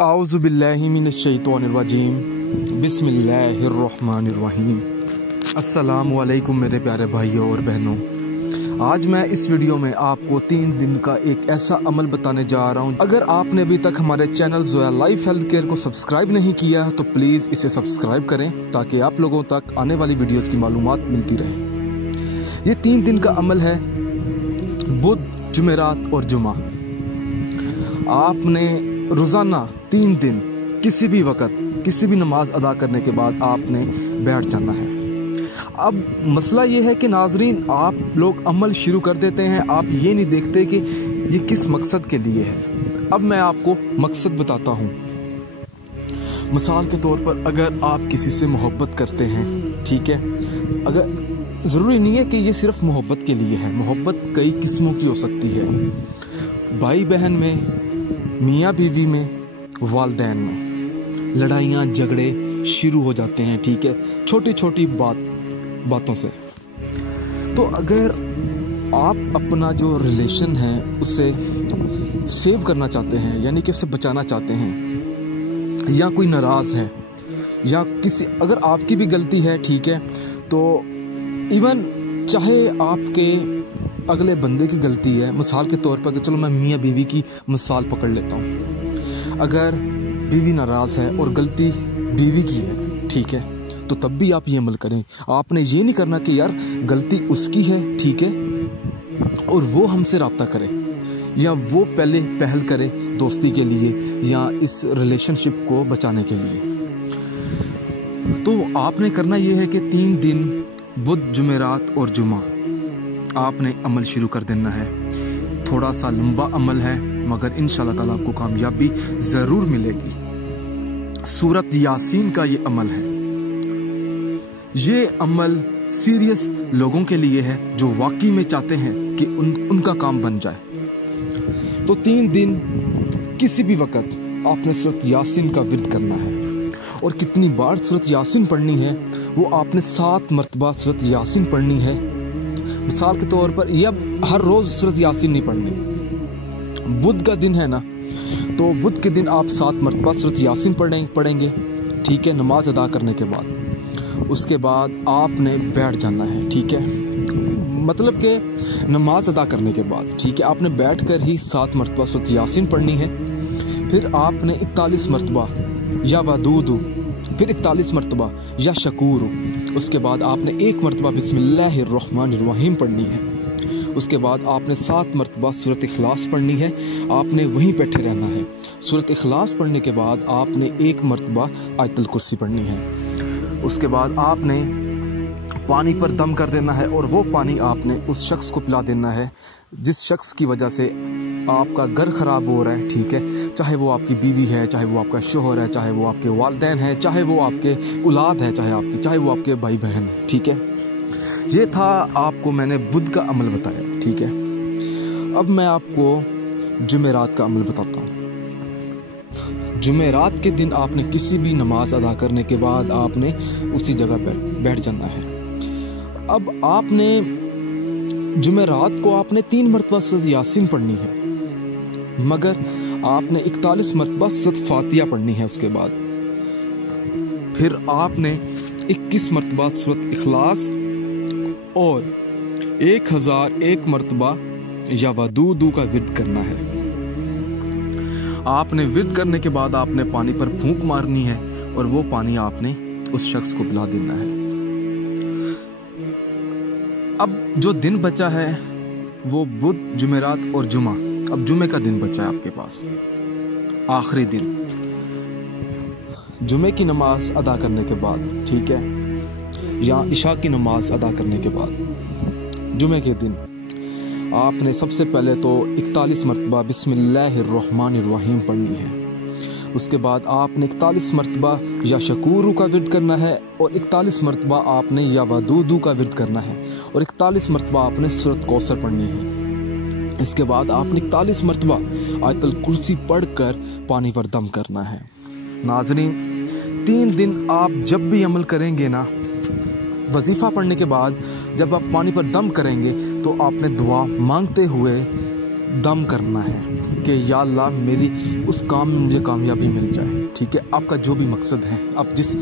आऊज़ु बिल्लाहि मिनश्शैतानिर्रजीम बिस्मिल्लाहिर्रहमानिर्रहीम। अस्सलामु अलैकुम मेरे प्यारे भाइयों और बहनों। आज मैं इस वीडियो में आपको 3 दिन का एक ऐसा अमल बताने जा रहा हूं। अगर आपने अभी तक हमारे channel Zoya life health care को सब्सक्राइब नहीं किया तो प्लीज़ इसे सब्सक्राइब करें ताकि आप लोगों तक आने वाली वीडियोज़ की मालूमात मिलती रहे। ये 3 दिन का अमल है, बुध, जुमेरात और जुमा। आपने रोज़ाना 3 दिन किसी भी वक़्त किसी भी नमाज अदा करने के बाद आपने बैठ जाना है। अब मसला ये है कि नाजरीन, आप लोग अमल शुरू कर देते हैं, आप ये नहीं देखते कि ये किस मकसद के लिए है। अब मैं आपको मकसद बताता हूँ। मिसाल के तौर पर अगर आप किसी से मोहब्बत करते हैं, ठीक है, अगर ज़रूरी नहीं है कि ये सिर्फ मोहब्बत के लिए है, मोहब्बत कई किस्मों की हो सकती है। भाई बहन में, मियाँ बीवी में, वालदैन में लड़ाइयाँ झगड़े शुरू हो जाते हैं, ठीक है, छोटी छोटी बातों से। तो अगर आप अपना जो रिलेशन है उसे सेव करना चाहते हैं, यानी कि उसे बचाना चाहते हैं, या कोई नाराज़ है या किसी, अगर आपकी भी गलती है, ठीक है, तो इवन चाहे आपके अगले बंदे की गलती है, मिसाल के तौर पर, चलो मैं मियाँ बीवी की मिसाल पकड़ लेता हूँ। अगर बीवी नाराज़ है और गलती बीवी की है, ठीक है, तो तब भी आप ये अमल करें। आपने ये नहीं करना कि यार गलती उसकी है, ठीक है, और वो हमसे रब्ता करे या वो पहले पहल करे दोस्ती के लिए या इस रिलेशनशिप को बचाने के लिए। तो आपने करना ये है कि 3 दिन बुध, जुमेरात और जुमा आपने अमल शुरू कर देना है। थोड़ा सा लंबा अमल है मगर इंशाल्लाह ताला आपको कामयाबी ज़रूर मिलेगी। सूरत यासीन का ये अमल है। ये अमल सीरियस लोगों के लिए है जो वाकई में चाहते हैं कि उनका काम बन जाए। तो 3 दिन किसी भी वक्त आपने सूरत यासीन का विर्द करना है। और कितनी बार सूरत यासीन पढ़नी है, वो आपने 7 मरतबा सूरत यासीन पढ़नी है। मिसाल के तौर पर, यह हर रोज़ सूरत यासीन नहीं पढ़नी। बुध का दिन है ना, तो बुध के दिन आप 7 मरतबा सूरत यासीन पढ़ेंगे, ठीक है, नमाज अदा करने के बाद। उसके बाद आपने बैठ जाना है, ठीक है, मतलब कि नमाज अदा करने के बाद, ठीक है, आपने बैठ कर ही 7 मरतबा सूरत यासीन पढ़नी है। फिर आपने 41 मरतबा या वदूदू, फिर 41 मरतबा या शकूर। उसके बाद आपने 1 मरतबा बिस्मिल्लाहिर्रहमानिर्रहीम पढ़नी है। उसके बाद आपने 7 मरतबा सूरत इखलास पढ़नी है। आपने वहीं बैठे रहना है। सूरत इखलास पढ़ने के बाद आपने 1 मरतबा आयतुल कुर्सी पढ़नी है। उसके बाद आपने पानी पर दम कर देना है और वो पानी आपने उस शख्स को पिला देना है जिस शख्स की वजह से आपका घर ख़राब हो रहा है, ठीक है, चाहे वो आपकी बीवी है, चाहे वो आपका शोहर है, चाहे वो आपके वालदैन है, चाहे वो आपके औलाद है, चाहे वो आपके भाई बहन है, ठीक है। ये था, आपको मैंने बुध का अमल बताया, ठीक है। अब मैं आपको जुमेरात का अमल बताता हूँ। जुमेरात के दिन आपने किसी भी नमाज अदा करने के बाद आपने उसी जगह पर बैठ जाना है। अब आपने जुमेरात को आपने 3 मरतबा सूरत यासीन पढ़नी है, मगर आपने 41 मरतबा सूरत फातिहा पढ़नी है। उसके बाद फिर आपने 21 मरतबा सूरत इखलास और 1001 मरतबा या वदूदू का विर्द करना है। आपने विर्द करने के बाद आपने पानी पर फूंक मारनी है और वो पानी आपने उस शख्स को पिला देना है। अब जो दिन बचा है वो बुध, जुमेरात और जुमा। अब जुमे का दिन बचा है आपके पास, आखिरी दिन। जुमे की नमाज अदा करने के बाद, ठीक है, या इशा की नमाज अदा करने के बाद जुमे के दिन आपने सबसे पहले तो 41 मरतबा बिस्मिल्लाहिर्रहमानिर्रहीम पढ़नी है। उसके बाद आपने 41 मरतबा या शकूरू का विर्द करना है और 41 मरतबा आपने या वदूदू का विर्द करना है और 41 मरतबा आपने सूरत कौसर पढ़नी है। इसके बाद आपने 41 मरतबा आयतुल कुर्सी पढ़कर पानी पर दम करना है। नाज़रीन, 3 दिन आप जब भी अमल करेंगे ना, वजीफ़ा पढ़ने के बाद जब आप पानी पर दम करेंगे तो आपने दुआ मांगते हुए दम करना है कि या अल्लाह मेरी उस काम में मुझे कामयाबी मिल जाए। ठीक है, आपका जो भी मकसद है, आप जिस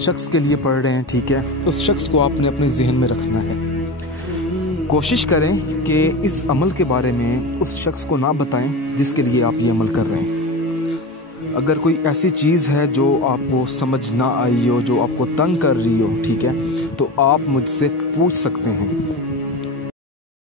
शख्स के लिए पढ़ रहे हैं, ठीक है, उस शख्स को आपने अपने जहन में रखना है। कोशिश करें कि इस अमल के बारे में उस शख्स को ना बताएं जिसके लिए आप ये अमल कर रहे हैं। अगर कोई ऐसी चीज़ है जो आपको समझ ना आई हो, जो आपको तंग कर रही हो, ठीक है, तो आप मुझसे पूछ सकते हैं।